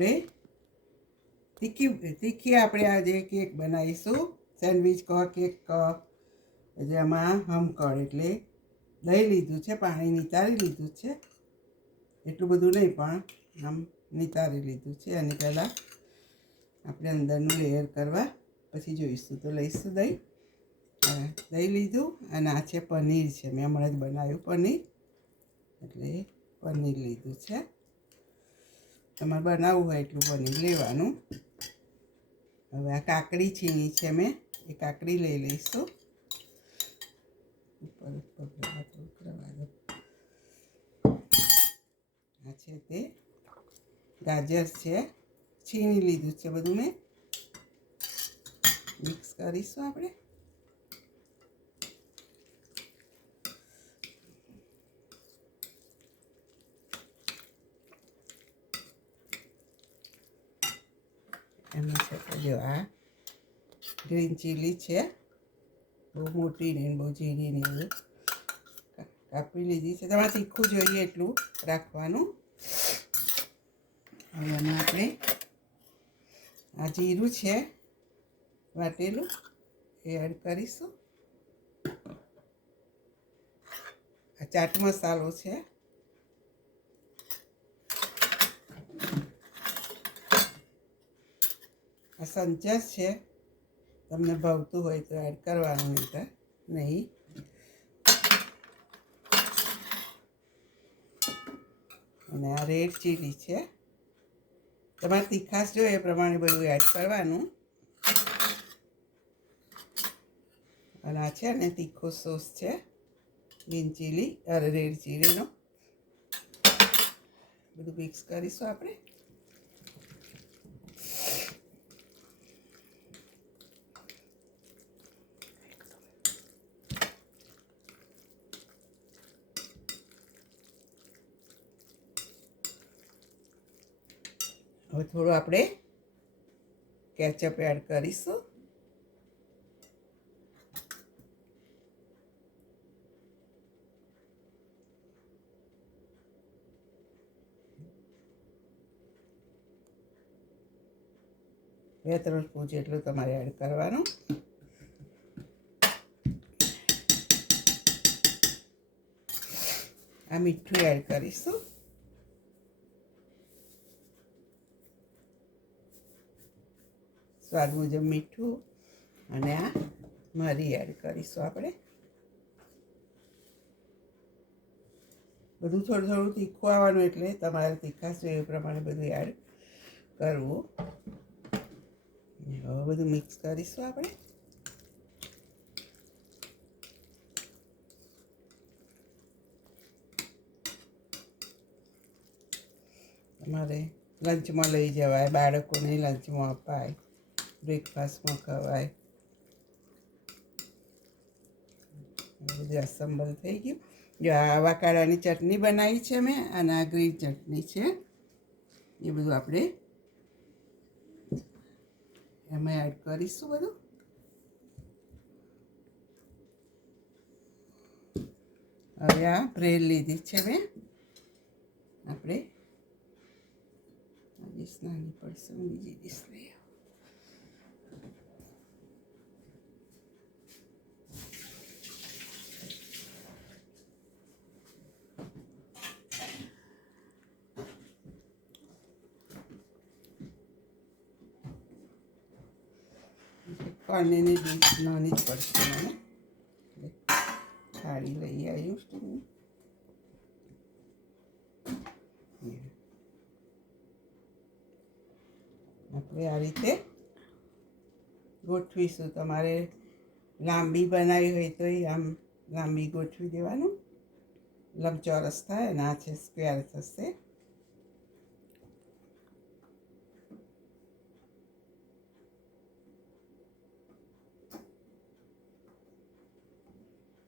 આપણે તીખી આપણે આજે કેક બનાવીશું. સેન્ડવિચ કહો, કેક કહો. જેમાં હમકળ એટલે દહીં લીધું છે, પાણી નિતારી લીધું છે. એટલું બધું નહીં પણ આમ નિતારી લીધું છે. અને પહેલાં આપણે અંદરનું લેયર કરવા પછી જોઈશું. તો લઈશું દહીં લીધું. અને આ છે પનીર છે, મેં હમણાં જ બનાવ્યું પનીર, એટલે પનીર લીધું છે. તમારે બનાવવું હોય એટલું પનીર લેવાનું. હવે આ કાકડી છીણી છે મેં, એ કાકડી લઈ લઈશું. આ છે તે ગાજર છે, છીણી લીધું છે બધું મેં. મિક્સ કરીશું આપણે. એમાં છે જો આ ગ્રીન ચીલી છે, બહુ મોટી ને બહુ ઝીણી ને એવું કાપી લીધી છે. તમારે તીખું જોઈએ એટલું રાખવાનું. હવે એમાં આપણે આ જીરું છે વાટેલું, એ એડ કરીશું. આ ચાટ મસાલો છે. આ સંચર છે, તમને ભાવતું હોય તો એડ કરવાનું, નહીં. અને આ રેડ ચીલી છે. તમારે તીખાશ જોઈએ એ પ્રમાણે બધું એડ કરવાનું. અને આ છે ને તીખો સોસ છે, ગ્રીન ચીલી રેડ ચીલીનો. બધું મિક્સ કરીશું આપણે. હવે થોડું આપણે કેચઅપ એડ કરીશું. બે 3 સ્પૂન જેટલું તમારે એડ કરવાનું. આ મીઠું એડ કરીશું. સ્વાદ મુજબ મીઠું. અને આ મરી એડ કરીશું આપણે. બધું થોડું થોડું તીખું આવવાનું, એટલે તમારે તીખાશ જોઈએ એ પ્રમાણે બધું એડ કરવું. હવે બધું મિક્સ કરીશું આપણે. તમારે લંચમાં લઈ જવાય, બાળકોને લંચમાં અપાય, બ્રેકફાસ્ટમાં ખવાય. બધું અસેમ્બલ થઈ ગયું. જો આ આવાકાડાની ચટણી બનાવી છે મેં, અને આ ગ્રીન ચટણી છે. એ બધું આપણે એમાં એડ કરીશું બધું. હવે આ બ્રેડ લીધી છે મેં. આપણે આ ડીશ નાની પડશે, બીજી ડીશ લઈ આવો. પાણીની ડીશ નાની જ પડશે મને. થાળી લઈ આવ્યું. આપણે આ રીતે ગોઠવીશું. તમારે લાંબી બનાવી હોય તો આમ લાંબી ગોઠવી દેવાનું, લંબચોરસ થાય. અને આ છે સ્ક્વેર થશે.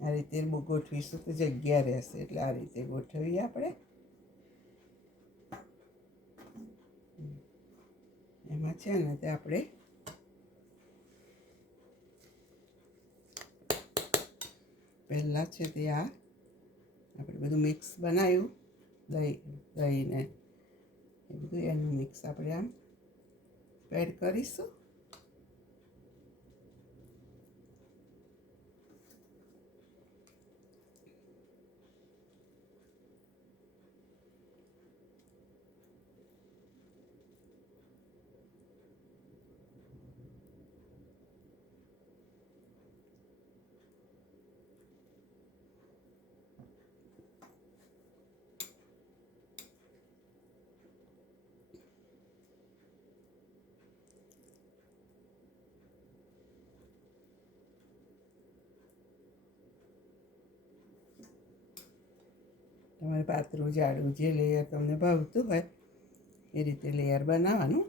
આ રીતે ગોઠવીશું તો જગ્યા રહેશે, એટલે આ રીતે ગોઠવીએ આપણે. એમાં છે ને તે આપણે પહેલાં છે તે આ આપણે બધું મિક્સ બનાવ્યું, દહીંને એ બધું એનું મિક્સ આપણે આમ એડ કરીશું. તમારે પાતળું જાડું જે લેયર તમને ભાવતું હોય એ રીતે લેયર બનાવવાનું.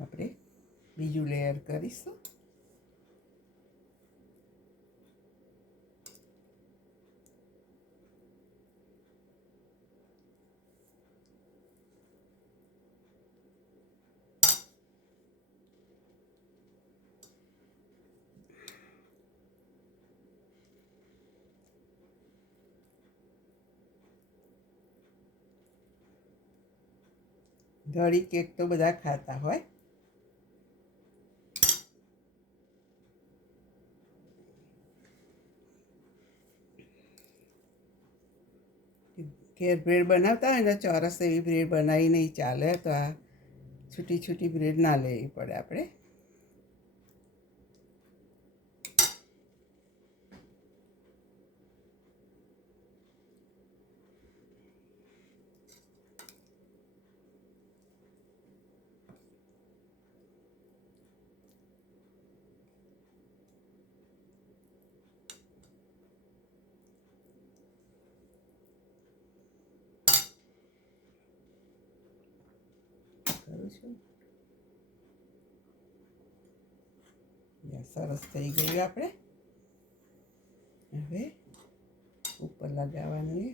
આપણે બીજું લેયર કરીશું. ઘડી કેક તો બધા ખાતા હોય. ઘેર બ્રેડ બનાવતા હોય ને ચોરસ એવી બ્રેડ બનાવી નહીં ચાલે, તો આ છૂટી છૂટી બ્રેડ ના લેવી પડે આપણે. કરું છું. સરસ થઈ ગયું. આપણે હવે ઉપર લગાવવાનું એ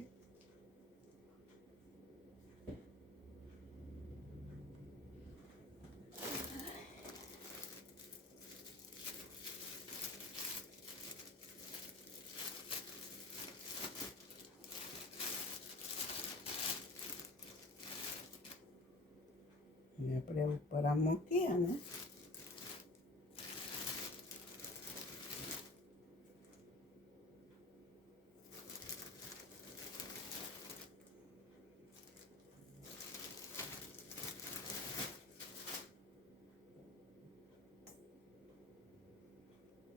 આપણે ઉપર આમ મૂકી અને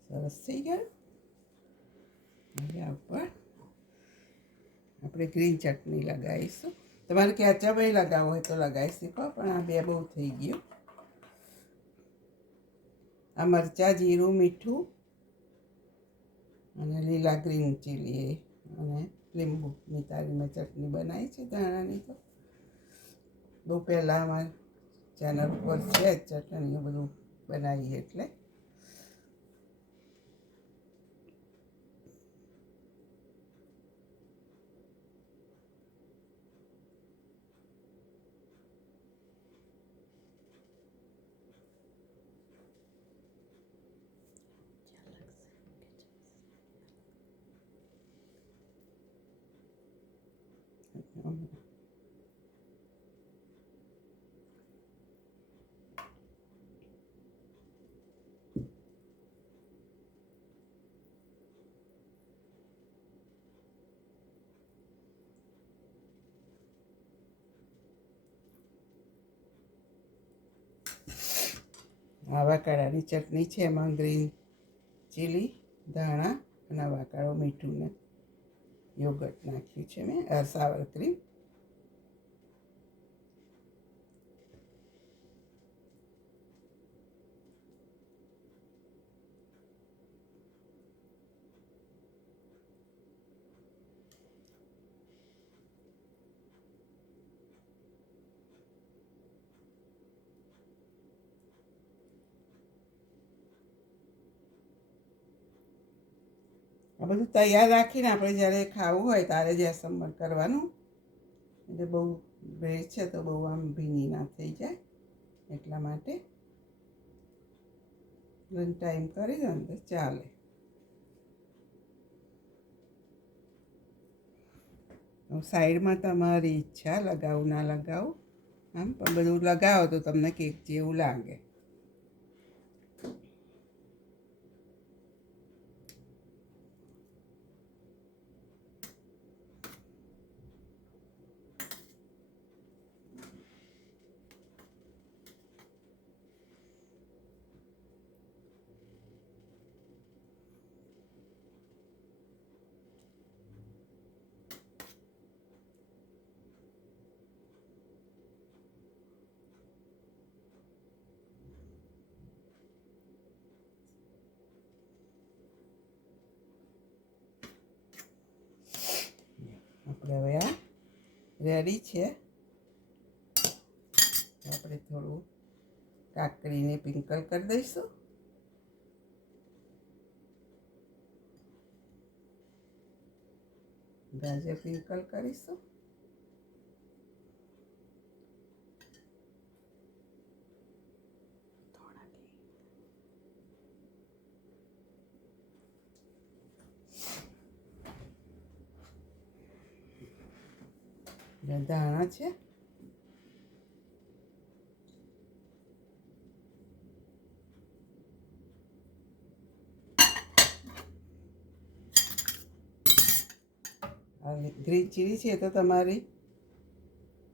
સરસ થઈ ગયું. હવે આ ઉપર આપણે ગ્રીન ચટણી લગાવીશું. તમારે કેચઅપ લગાવવો હોય તો લગાવી શકો, પણ આ બે બહુ થઈ ગયું. આ મરચાં, જીરું, મીઠું અને લીલા ગ્રીન ચીલી અને લીંબુની તારી મેં ચટણી બનાવી છે ધાણાની. તો બહુ પહેલાં અમારી ચેનલ પર છે જ ચટણીઓ બધું બનાવીએ એટલે. આવાકાળાની ચટણી છે, એમાં ગ્રીન ચીલી, ધાણા અને આવાકાળો, મીઠું ને યોગર્ટ નાખ્યું છે મેં, સાવર ક્રીમ. આ બધું તૈયાર રાખીને આપણે જ્યારે ખાવું હોય ત્યારે જ એસેમ્બલ કરવાનું, એટલે બહુ બ્રેડ છે તો બહુ આમ ભીની ના થઈ જાય એટલા માટે લંચ ટાઈમ કરી દો ને તો ચાલે. સાઈડમાં તમારી ઈચ્છા લગાવું ના લગાવું આમ, પણ બધું લગાવો તો તમને કેક જેવું લાગે. આપણે હવે આ રેડી છે. આપણે થોડું કાકડીને પિંકલ કરી દઈશું. ગાજર પિંકલ કરીશું. ધાણા છે. ગ્રીન ચીલી છે તો તમારી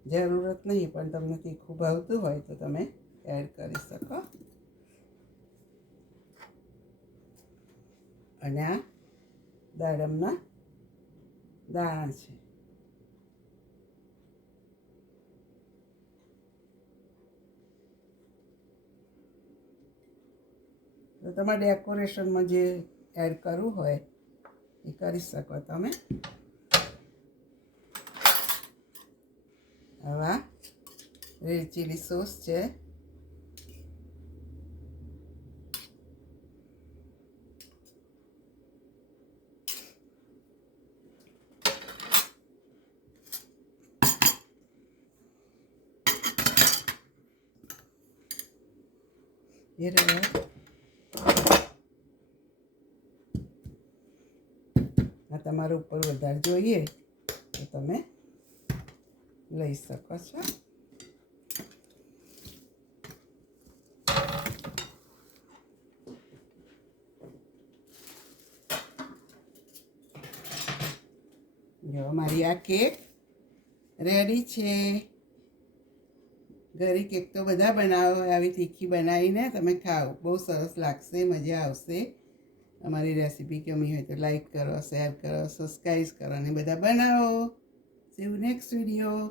જરૂરત નહીં, પણ તમને તીખું ભાવતું હોય તો તમે એડ કરી શકો. અને આ દાડમના દાણા છે. તો તમારે ડેકોરેશનમાં જે એડ કરવું હોય એ કરી શકો તમે. હવે રેડ ચીલી સોસ છે. એ આ તમારે ઉપર વધારે જોઈએ તો તમે લઈ શકો છો. જો મારી આ કેક રેડી છે. ઘરે કેક તો બધા બનાવો, આવી તીખી બનાવીને તમે ખાઓ, બહુ સરસ લાગશે, મજા આવશે. અમારી રેસીપી ગમી હોય તો લાઈક કરો, શેર કરો, સબસ્ક્રાઈબ કરો અને બધા બનાવો. C you next video.